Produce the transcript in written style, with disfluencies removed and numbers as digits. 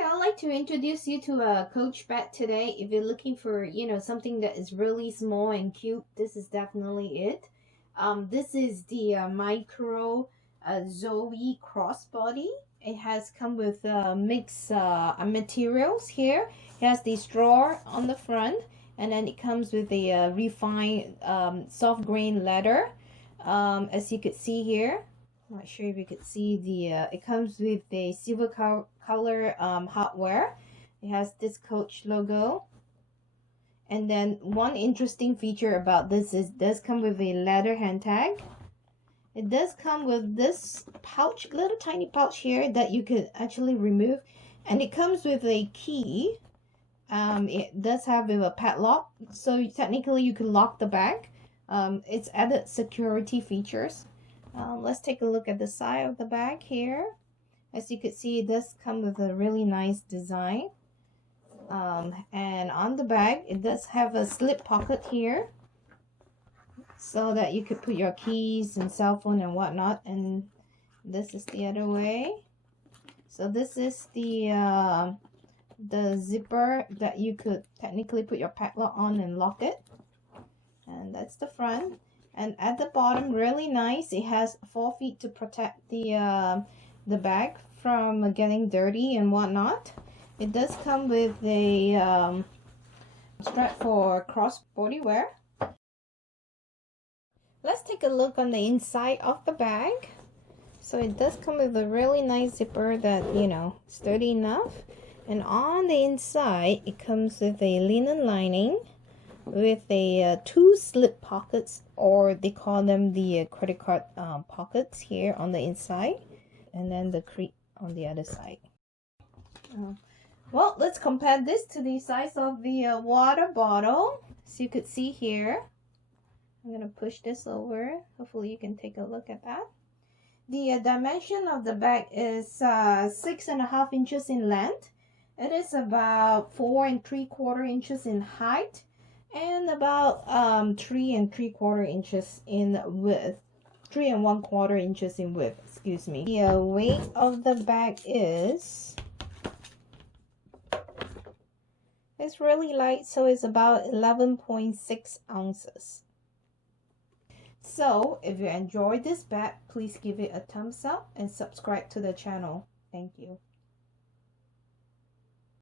Hey, I'd like to introduce you to a Coach bag today. If you're looking for, something that is really small and cute, this is definitely it. This is the micro Zoe Crossbody. It has come with mixed materials here. It has the straw on the front, and then it comes with a refined soft grain leather. As you could see here. I'm not sure if you could see it comes with the silver color hardware. It has this Coach logo. And then one interesting feature about this is it does come with a leather hand tag. It does come with this pouch, little tiny pouch here that you could actually remove. And it comes with a key. It does have a padlock, so technically you can lock the bag. It's added security features. Let's take a look at the side of the bag here. As you can see, it does come with a really nice design. And on the bag, it does have a slip pocket here, so that you could put your keys and cell phone and whatnot. And this is the other way. So this is the zipper that you could technically put your padlock on and lock it. And that's the front. And at the bottom, really nice, it has 4 feet to protect the bag from getting dirty and whatnot. It does come with a strap for crossbody wear. Let's take a look on the inside of the bag. So it does come with a really nice zipper that, sturdy enough. And on the inside, it comes with a linen lining with a 2 slip pockets, or they call them the credit card pockets here on the inside, and then the creep on the other side. Well, let's compare this to the size of the water bottle. So you could see here, I'm going to push this over. Hopefully you can take a look at that. The dimension of the bag is 6.5 inches in length. It is about 4 3/4 inches in height, and about 3 3/4 inches in width. 3 1/4 inches in width, excuse me. The weight of the bag is, it's really light, so it's about 11.6 ounces. So if you enjoyed this bag, please give it a thumbs up and subscribe to the channel. Thank you.